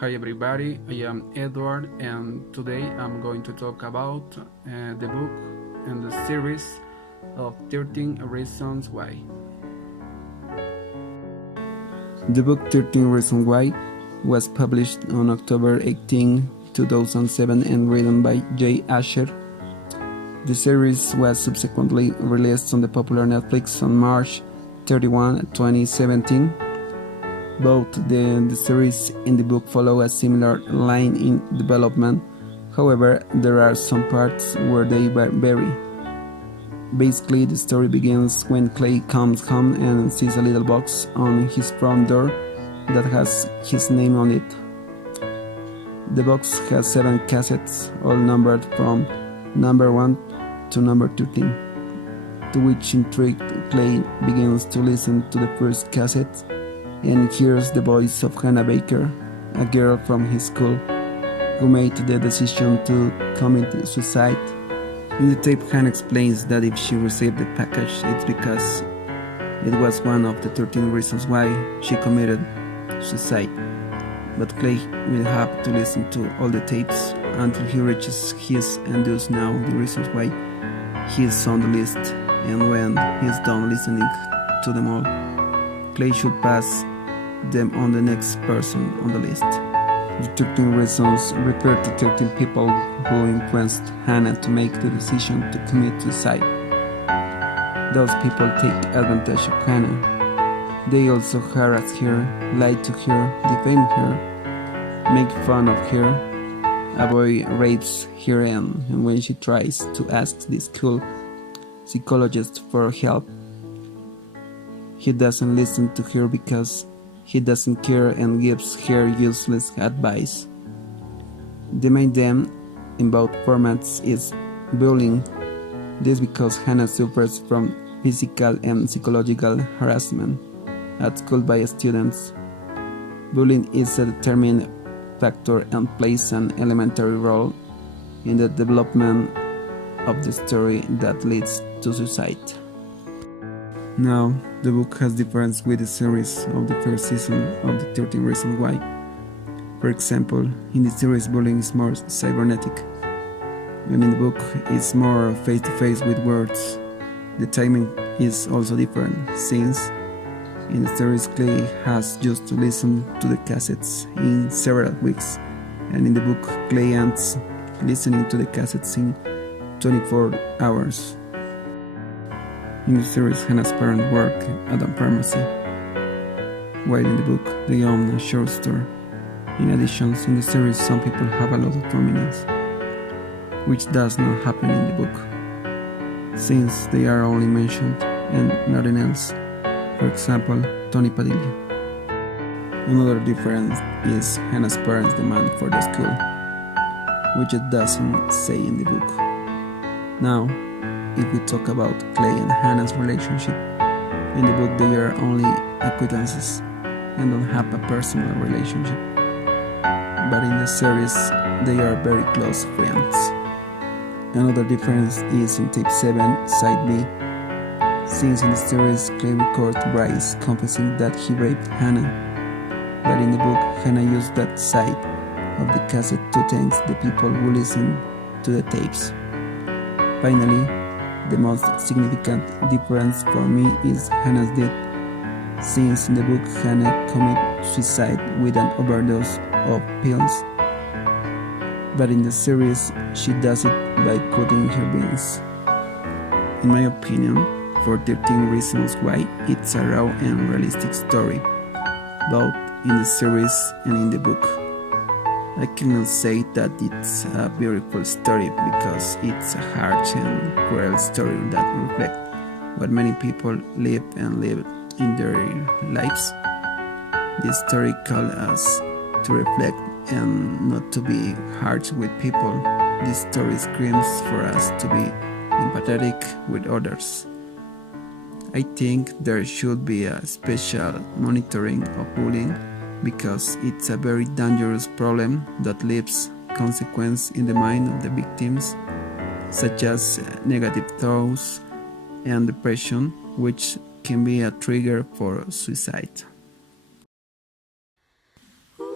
Hi everybody, I am Edward and today I'm going to talk about the book and the series of 13 Reasons Why. The book 13 Reasons Why was published on October 18, 2007 and written by J. Asher. The series was subsequently released on the popular Netflix on March 31, 2017. Both the series and the book follow a similar line in development, however, there are some parts where they vary. Basically, the story begins when Clay comes home and sees a little box on his front door that has his name on it. The box has 7 cassettes, all numbered from number 1 to number 13, to which intrigued Clay begins to listen to the first cassette and hears the voice of Hannah Baker, a girl from his school, who made the decision to commit suicide. In the tape, Hannah explains that if she received the package, it's because it was one of the 13 reasons why she committed suicide. But Clay will have to listen to all the tapes until he reaches his and does know the reasons why he is on the list, and when he is done listening to them all, Clay should pass them on the next person on the list. The 13 reasons refer to 13 people who influenced Hannah to make the decision to commit suicide. Those people take advantage of Hannah. They also harass her, lie to her, defame her, make fun of her. A boy rapes her and when she tries to ask the school psychologist for help, he doesn't listen to her because he doesn't care and gives her useless advice. The main theme in both formats is bullying. This because Hannah suffers from physical and psychological harassment at school by students. Bullying is a determining factor and plays an elementary role in the development of the story that leads to suicide. Now, the book has difference with the series of the first season of the 13 Reasons Why. For example, in the series bullying is more cybernetic, and in the book it's more face-to-face with words. The timing is also different, since in the series Clay has just to listen to the cassettes in several weeks, and in the book Clay ends listening to the cassettes in 24 hours. In the series, Hannah's parents work at a pharmacy, while in the book, they own a shoe store. In addition, in the series, some people have a lot of prominence, which does not happen in the book, since they are only mentioned and nothing else. For example, Tony Padilla. Another difference is Hannah's parents' demand for the school, which it doesn't say in the book. Now, if we talk about Clay and Hannah's relationship, in the book they are only acquaintances and don't have a personal relationship. But in the series, they are very close friends. Another difference is in tape 7, side B. Since in the series, Clay records Bryce confessing that he raped Hannah, but in the book, Hannah used that side of the cassette to thank the people who listened to the tapes. Finally, the most significant difference for me is Hannah's death, since in the book Hannah commits suicide with an overdose of pills, but in the series she does it by cutting her veins. In my opinion, for 13 reasons why it's a raw and realistic story, both in the series and in the book. I cannot say that it's a beautiful story because it's a harsh and cruel story that reflects what many people live in their lives. This story calls us to reflect and not to be harsh with people. This story screams for us to be empathetic with others. I think there should be a special monitoring of bullying, because it's a very dangerous problem that leaves consequences in the mind of the victims, such as negative thoughts and depression, which can be a trigger for suicide.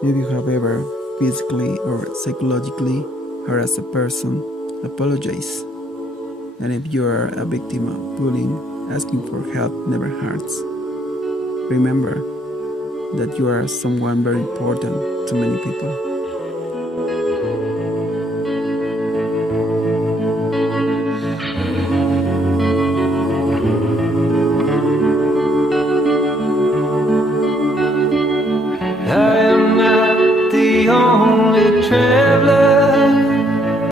If you have ever physically or psychologically harassed a person, apologize. And if you are a victim of bullying, asking for help never hurts. Remember that you are someone very important to many people.